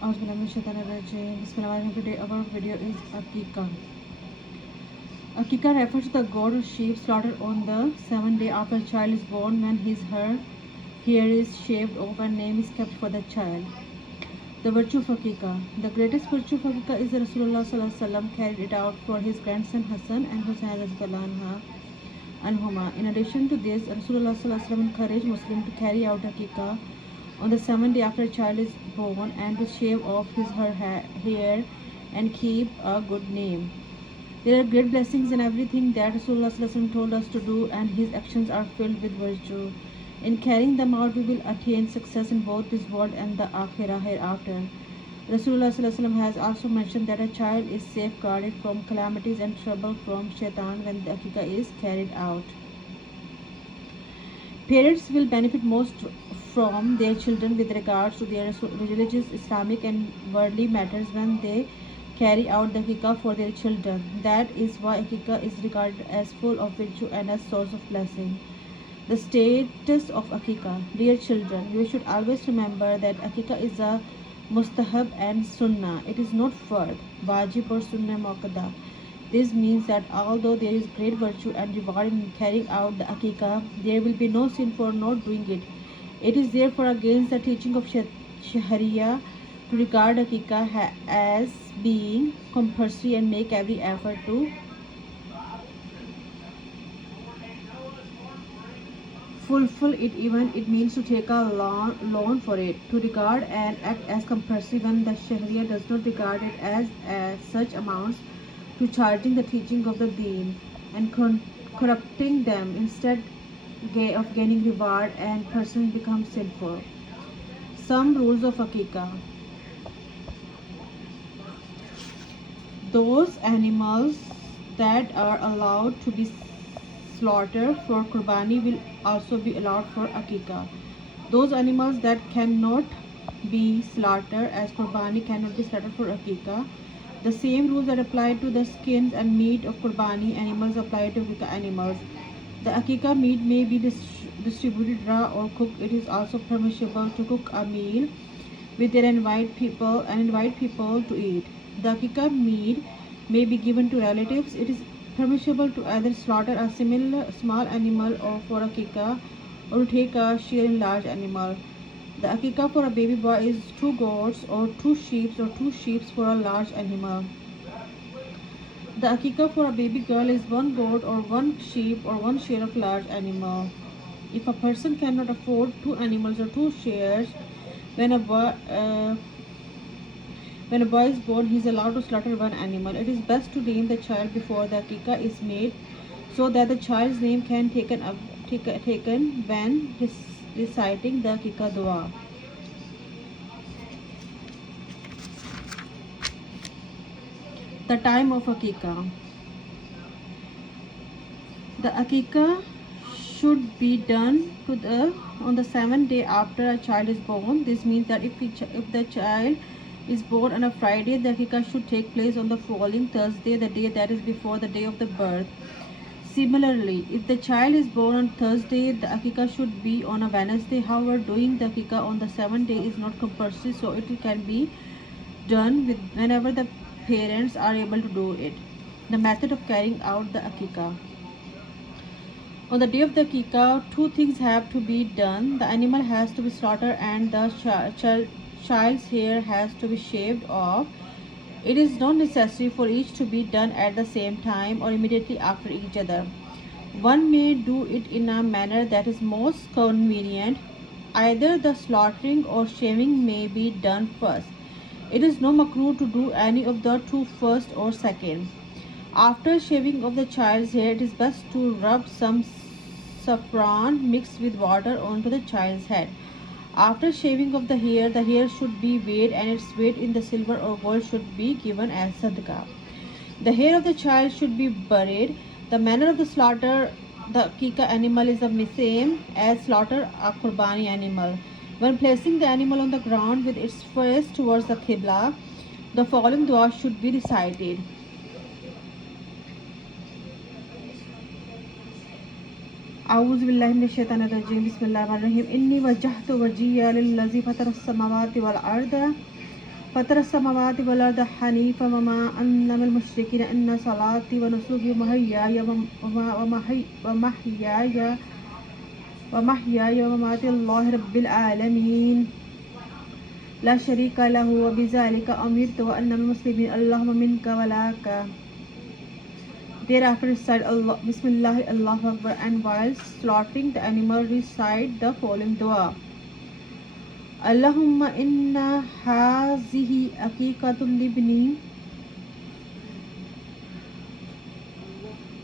Bismillah. Today our video is Aqqeeqa. Aqqeeqa refers to the goat or sheep slaughtered on the seventh day after a child is born, when her hair is shaved off and name is kept for the child. The virtue of Aqqeeqa. The greatest virtue of Aqqeeqa is that Rasulullah Sallallahu Alaihi Wasallam carried it out for his grandson Hassan and Hussain anhuma. In addition to this, Rasulullah Sallallahu Alaihi Wasallam encouraged Muslims to carry out Aqqeeqa on the seventh day after a child is born and to shave off her hair and keep a good name. There are great blessings in everything that Rasulullah Sallallahu Alaihi Wasallam told us to do, and his actions are filled with virtue. In carrying them out, we will attain success in both this world and the Akhirah hereafter. Rasulullah Sallallahu Alaihi Wasallam has also mentioned that a child is safeguarded from calamities and trouble from shaitan when the Aqqeeqa is carried out. Parents will benefit most from their children with regards to their religious, Islamic and worldly matters when they carry out the Aqqeeqa for their children. That is why Aqqeeqa is regarded as full of virtue and a source of blessing. The status of Aqqeeqa. Dear children, you should always remember that Aqqeeqa is a mustahab and sunnah. It is not fard, wajib or sunnah muakkada. This means that although there is great virtue and reward in carrying out the Aqqeeqa, there will be no sin for not doing it. It is therefore against the teaching of Sharia to regard Aqqeeqa as being compulsory and make every effort to fulfill it. Even it means to take a loan for it. To regard an act as compulsory when the Sharia does not regard it as such amounts to charging the teaching of the deen and corrupting them instead of gaining reward, and person becomes sinful. Some rules of Aqqeeqa. Those animals that are allowed to be slaughtered for Qurbani will also be allowed for Aqqeeqa. Those animals that cannot be slaughtered as Qurbani cannot be slaughtered for Aqqeeqa. The same rules that apply to the skins and meat of Qurbani animals apply to Aqqeeqa animals. The Aqqeeqa meat may be distributed raw or cooked. It is also permissible to cook a meal with it and invite people to eat. The Aqqeeqa meat may be given to relatives. It is permissible to either slaughter a small animal or for Aqqeeqa, or to take a share in large animal. The Aqqeeqa for a baby boy is 2 goats or 2 sheep, or 2 sheep for a large animal. The Aqqeeqa for a baby girl is 1 goat or 1 sheep or 1 share of large animal. If a person cannot afford 2 animals or 2 shares, when a boy is born, he is allowed to slaughter 1 animal. It is best to name the child before the Aqqeeqa is made, so that the child's name can taken when reciting the Aqqeeqa dua. The time of Aqqeeqa. The Aqqeeqa should be done on the 7th day after a child is born. This means that if the child is born on a Friday, the Aqqeeqa should take place on the following Thursday, the day that is before the day of the birth. Similarly, if the child is born on Thursday, the Aqqeeqa should be on a Wednesday. However, doing the Aqqeeqa on the 7th day is not compulsory, so it can be done whenever the parents are able to do it. The method of carrying out the Aqqeeqa. On the day of the Aqqeeqa, 2 things have to be done. The animal has to be slaughtered and the child's hair has to be shaved off. It is not necessary for each to be done at the same time or immediately after each other. One may do it in a manner that is most convenient. Either the slaughtering or shaving may be done first. It is no makruh to do any of the 2 first or second. After shaving of the child's hair, it is best to rub some saffron mixed with water onto the child's head. After shaving of the hair should be weighed, and its weight in the silver or gold should be given as sadaqah. The hair of the child should be buried. The manner of the slaughter the Aqqeeqa animal is the same as slaughter a Qurbani animal. When placing the animal on the ground with its face towards the Qibla, the following dua should be recited. أعوذ بالله من الشيطان الرجيم بسم الله الرحمن الرحيم إني وجهت وجهي للذي فطر السماوات والأرض فطر السماوات والأرض حنيفا وما أنا من المشركين إن صلاتي ونسكي ومحياي ومماتي الله رب العالمين لا شريك له وبذلك أمرت وأنا من المسلمين اللهم منك ولك. Thereafter recite Allah, Bismillah, Allahu Akbar, and while slaughtering the animal recite the following dua. Allahumma inna hazihi aqiqatul libni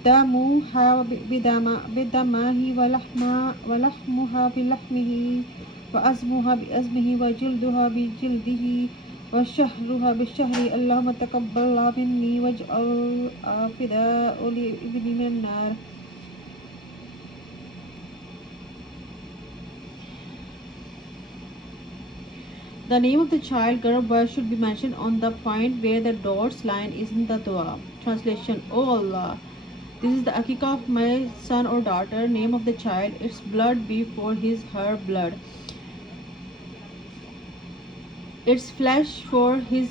damuha bidamahi walahmuha bilahmihi wa azmuha biazmihi wa jilduha bijildihi وشهرها بالشهر اللهم تقبل مني واجعل فداء لابني من النار. The name of the child girl boy should be mentioned on the point where the dots line is in the dua. Translation: O Allah, this is the Aqqeeqa of my son or daughter. Name of the child, its blood be for his her blood, its flesh for his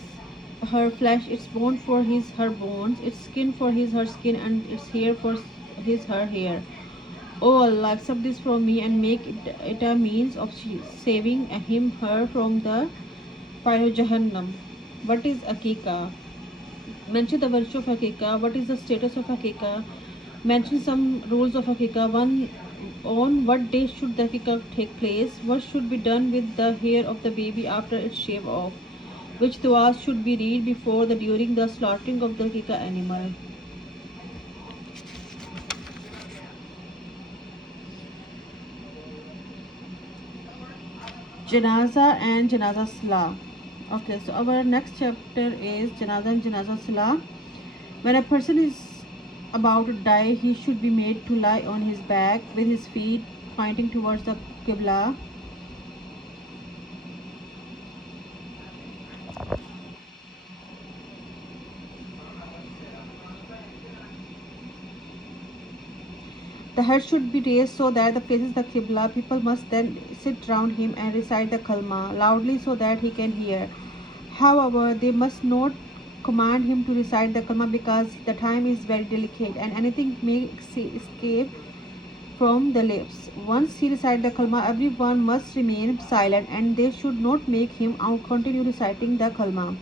her flesh, its bone for his her bones, its skin for his her skin, and its hair for his her hair. O Allah, accept this from me and make it a means of saving him her from the fire of Jahannam. What is Aqqeeqa? Mention the virtue of Aqqeeqa. What is the status of Aqqeeqa? Mention some rules of Aqqeeqa. One, on what day should the Aqqeeqa take place? What should be done with the hair of the baby after it's shaved off? Which du'as should be read before the during the slaughtering of the Aqqeeqa animal? Janazza and Janazza Salah. Okay, so our next chapter is Janazza and Janazza Salah. When a person is about to die, he should be made to lie on his back with his feet pointing towards the Qibla. The head should be raised so that the faces the Qibla. People must then sit round him and recite the Kalma loudly so that he can hear. However, they must not command him to recite the Kalma because the time is very delicate and anything may escape from the lips. Once he recites the Kalma, everyone must remain silent and they should not make him continue reciting the Kalma.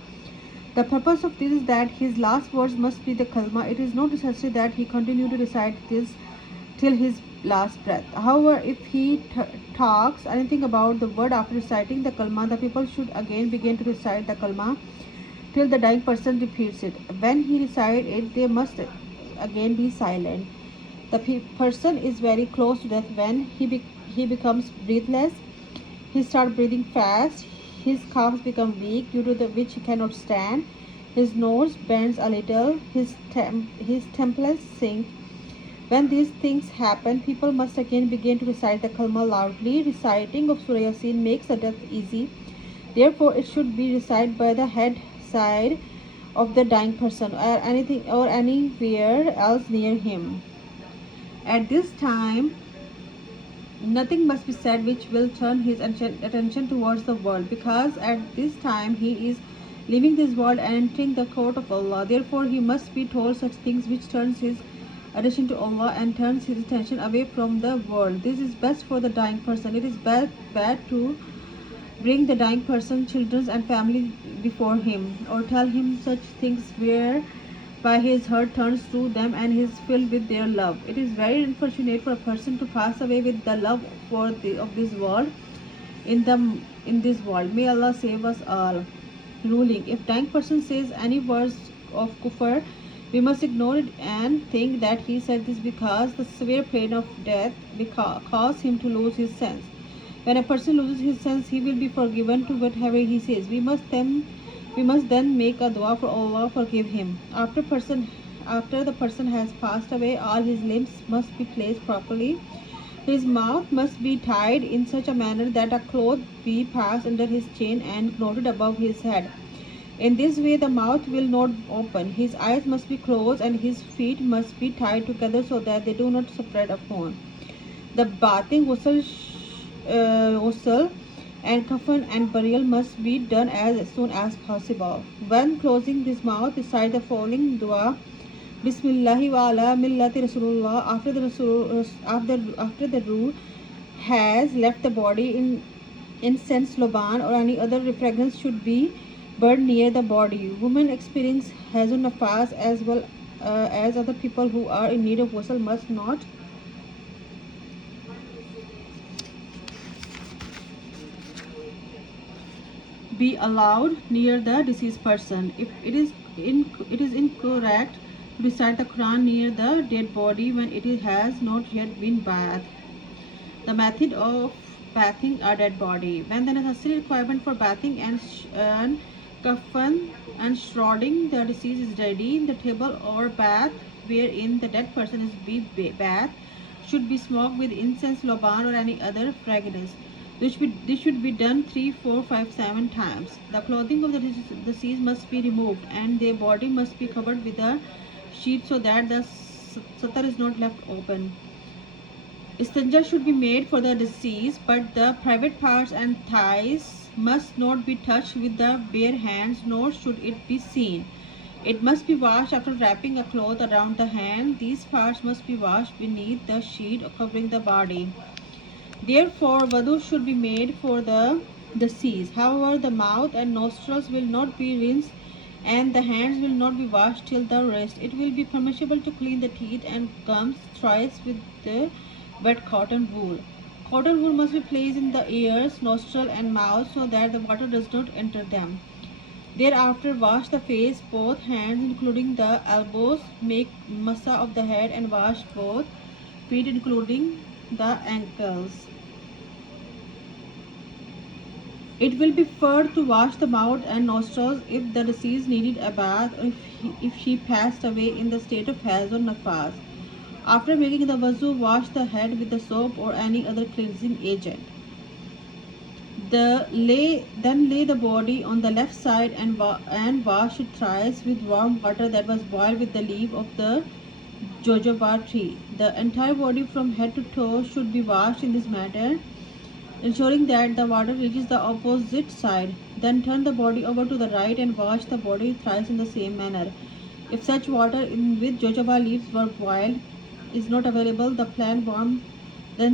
The purpose of this is that his last words must be the Kalma. It is not necessary that he continue to recite this till his last breath. However, if he talks anything about the word after reciting the Kalma, the people should again begin to recite the Kalma till the dying person repeats it. When he recites it, they must again be silent. The person is very close to death when he becomes breathless. He starts breathing fast. His calves become weak due to which he cannot stand. His nose bends a little. His temples sink. When these things happen, people must again begin to recite the Kalma loudly. Reciting of Surah Yasin makes the death easy. Therefore, it should be recited by the head side of the dying person or anywhere else near him. At this time, nothing must be said which will turn his attention towards the world, because at this time he is leaving this world and entering the court of Allah. Therefore, he must be told such things which turns his attention to Allah and turns his attention away from the world. This is best for the dying person. It is bad to bring the dying person, children and family before him, or tell him such things whereby his heart turns to them and is filled with their love. It is very unfortunate for a person to pass away with the love of this world in this world. May Allah save us all. Ruling: if dying person says any words of kufr, we must ignore it and think that he said this because the severe pain of death caused him to lose his sense. When a person loses his sense, he will be forgiven to whatever he says. We must then make a dua for Allah forgive him. After the person has passed away, all his limbs must be placed properly. His mouth must be tied in such a manner that a cloth be passed under his chin and knotted above his head. In this way, the mouth will not open. His eyes must be closed and his feet must be tied together so that they do not spread upon. The bathing ghusl and coffin and burial must be done as soon as possible. When closing this mouth, recite the following dua: Bismillahi wa ala millati Rasulullah. After the ruh has left the body, in incense, loban, or any other fragrance should be burned near the body. Women experience hazun nafas as well as other people who are in need of ghusl must not be allowed near the deceased person. If it is incorrect to recite the Quran near the dead body when has not yet been bathed. The method of bathing a dead body. When the necessary requirement for bathing and coffin and shrouding the deceased is ready, the table or bath wherein the dead person is bathed should be smoked with incense, loban, or any other fragrance. This should be done 3, 4, 5, 7 times. The clothing of the deceased must be removed and their body must be covered with a sheet so that the satar is not left open. Istinja should be made for the deceased, but the private parts and thighs must not be touched with the bare hands, nor should it be seen. It must be washed after wrapping a cloth around the hand. These parts must be washed beneath the sheet covering the body. Therefore, wudu should be made for the deceased. However, the mouth and nostrils will not be rinsed and the hands will not be washed till the wrist. It will be permissible to clean the teeth and gums thrice with the wet cotton wool. Cotton wool must be placed in the ears, nostril and mouth so that the water does not enter them. Thereafter, wash the face, both hands including the elbows, make massa of the head and wash both feet including the ankles. It will be preferred to wash the mouth and nostrils if the deceased needed a bath or if she passed away in the state of haze or nafas. After making the wuzu, wash the head with the soap or any other cleansing agent. Then lay the body on the left side and wash it thrice with warm water that was boiled with the leaf of the jojoba tree. The entire body from head to toe should be washed in this manner, ensuring that the water reaches the opposite side. Then turn the body over to the right and wash the body thrice in the same manner. If such water with jojoba leaves were boiled is not available, then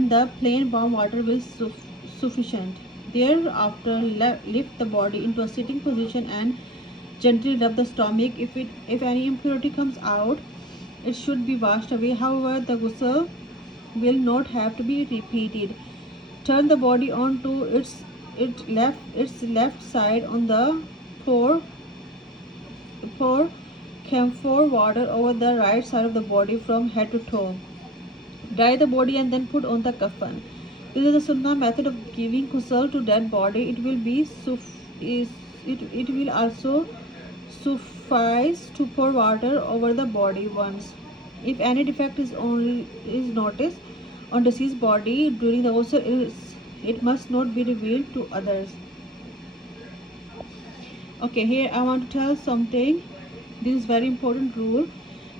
the plain warm water will be sufficient. Thereafter, lift the body into a sitting position and gently rub the stomach. If any impurity comes out, it should be washed away. However, the ghusl will not have to be repeated. Turn the body onto its left side on the pour camphor water over the right side of the body from head to toe. Dry the body and then put on the coffin. This is the sunnah method of giving ghusl to dead body. It will also suffice to pour water over the body once. If any defect is noticed on deceased body during the ghusl, it must not be revealed to others. Okay, here I want to tell something. This is very important rule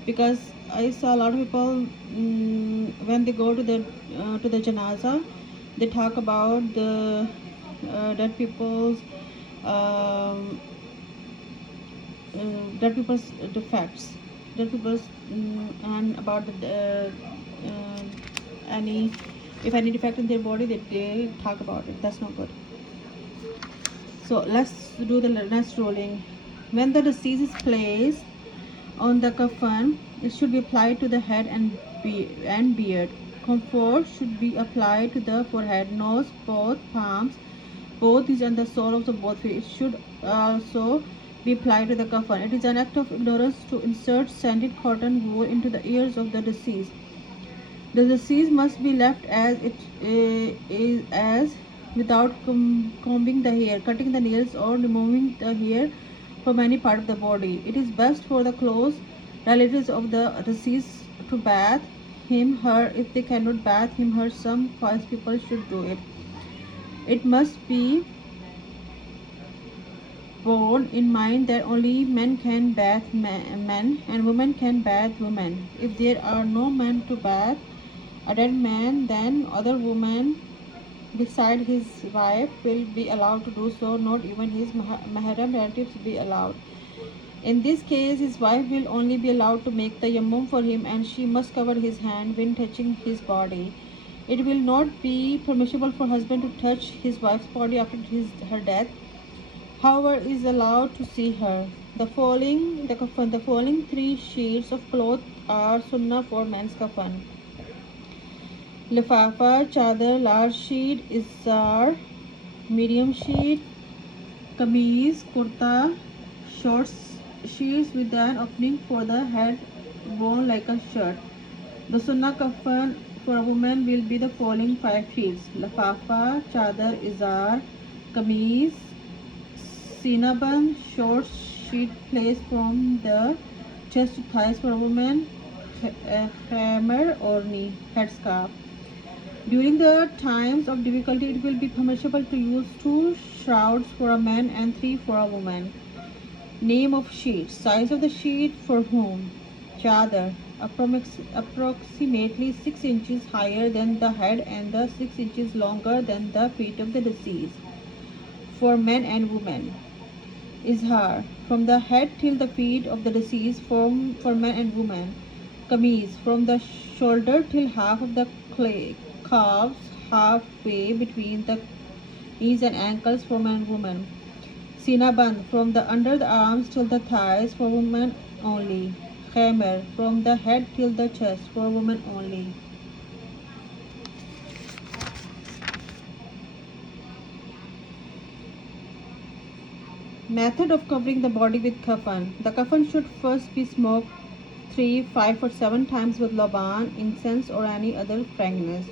because I saw a lot of people when they go to the janazza, they talk about the dead people's defects, dead people's and about the if any defect in their body, they talk about it. That's not good. So let's do the next ruling. When the deceased is placed on the coffin, it should be applied to the head and beard. Comfort should be applied to the forehead, nose, both palms, both these and the sole of the both feet. It should also be applied to the coffin. It is an act of ignorance to insert scented cotton wool into the ears of the deceased. The deceased must be left as it is without combing the hair, cutting the nails, or removing the hair from any part of the body. It is best for the close relatives of the deceased to bath him, her. If they cannot bath him, her, some pious people should do it. It must be borne in mind that only men can bath men and women can bath women. If there are no men to bath a dead man, then other women beside his wife will be allowed to do so, not even his mahram relatives will be allowed. In this case, his wife will only be allowed to make the yammum for him, and she must cover his hand when touching his body. It will not be permissible for husband to touch his wife's body after her death. However, is allowed to see her. The following three sheets of cloth are sunnah for men's kafan: lifafa, chadar, large sheet; izar, medium sheet; kameez, kurta, short sheets with an opening for the head worn like a shirt. The sunnah kafan for a woman will be the following five sheets: lifafa, chadar, izar, kameez, Sinaban, short sheet placed from the chest to thighs for a woman; hammer or knee, headscarf. During the times of difficulty, it will be permissible to use 2 shrouds for a man and 3 for a woman. Name of sheet: size of the sheet for whom: chadar, approximately 6 inches higher than the head and 6 inches longer than the feet of the deceased, for men and women. Izhar, from the head till the feet of the deceased, for men and women. Kameez, from the shoulder till half of the calves, halfway between the knees and ankles, for men and women. Sinaband, from the under the arms till the thighs, for women only. Khamer, from the head till the chest, for women only. Method of covering the body with kafan. The kafan should first be smoked 3, 5 or 7 times with laban, incense or any other fragrance.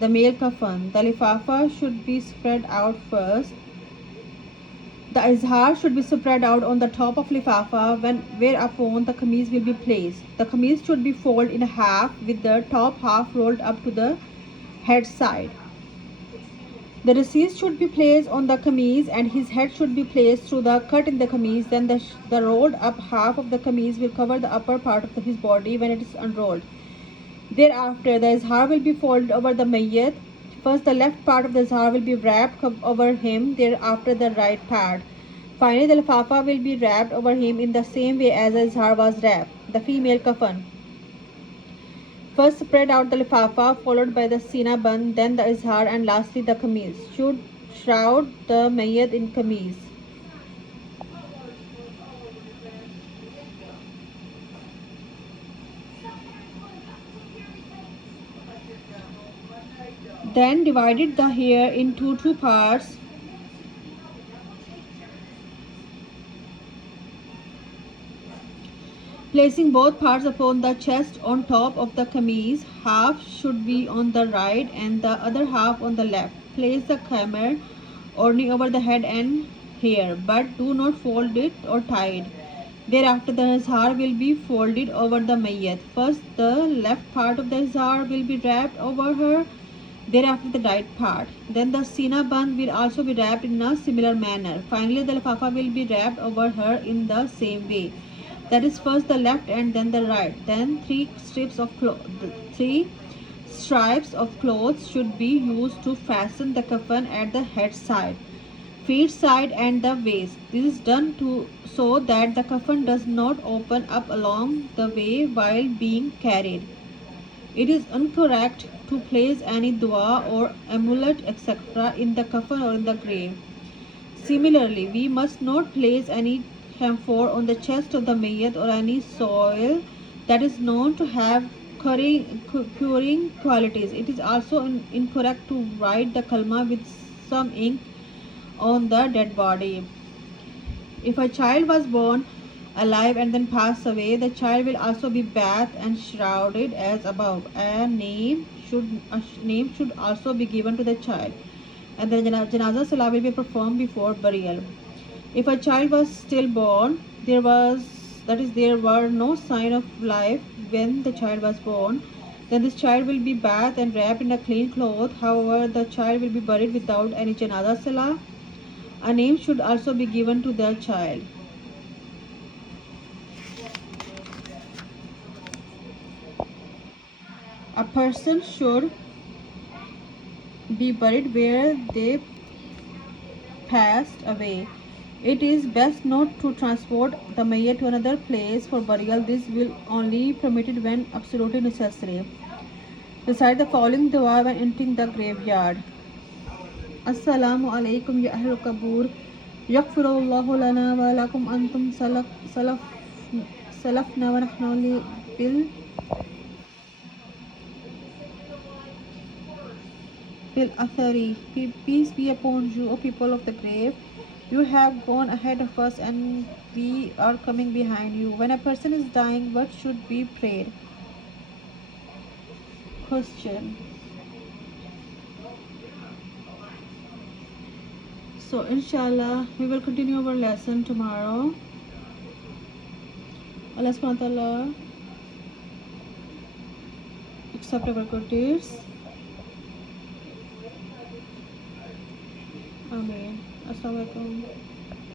The male kafan. The lifafa should be spread out first. The izhar should be spread out on the top of lifafa, whereupon the kameez will be placed. The kameez should be folded in half with the top half rolled up to the head side. The deceased should be placed on the kameez and his head should be placed through the cut in the kameez. Then the rolled up half of the kameez will cover the upper part of his body when it is unrolled. Thereafter, the izhar will be folded over the mayyit. First, the left part of the izhar will be wrapped over him, thereafter the right part. Finally, the lifafa will be wrapped over him in the same way as the izhar was wrapped. The female kafan. First spread out the lifafa, followed by the sina band, then the izhar, and lastly the kameez. Should shroud the mayyit in kameez. Then divided the hair into 2 parts. Placing both parts upon the chest on top of the kameez, half should be on the right and the other half on the left. Place the khamer orni over the head and hair, but do not fold it or tie it. Thereafter, the izhar will be folded over the mayyat. First, the left part of the izhar will be wrapped over her, thereafter the right part. Then the sina band will also be wrapped in a similar manner. Finally, the lifafa will be wrapped over her in the same way. That is, first the left and then the right. Then 3 stripes of cloth should be used to fasten the kafan at the head side, feet side and the waist. This is done so that the kafan does not open up along the way while being carried. It is incorrect to place any dua or amulet etc. in the kafan or in the grave. Similarly, we must not place any camphor on the chest of the mayyit or any soil that is known to have curing qualities. It is also incorrect to write the kalma with some ink on the dead body. If a child was born alive and then passed away, the child will also be bathed and shrouded as above. A name should also be given to the child, and the janazza salah will be performed before burial. If a child was stillborn, there were no sign of life when the child was born, then this child will be bathed and wrapped in a clean cloth. However, the child will be buried without any janazza salah. A name should also be given to the child. A person should be buried where they passed away. It is best not to transport the mayyit to another place for burial. This will only permitted when absolutely necessary. Recite the following dua when entering the graveyard. Assalamu alaikum ya ahlul qabur. Yaghfirullahu lana wa lakum antum salafna wa nahnu bil athari. Peace be upon you, O people of the grave. You have gone ahead of us and we are coming behind you. When a person is dying, what should be prayed? Question. So inshallah we will continue our lesson tomorrow. Allah subhanahu wa ta'ala accept our good deeds. Amen. Assalamu alaikum.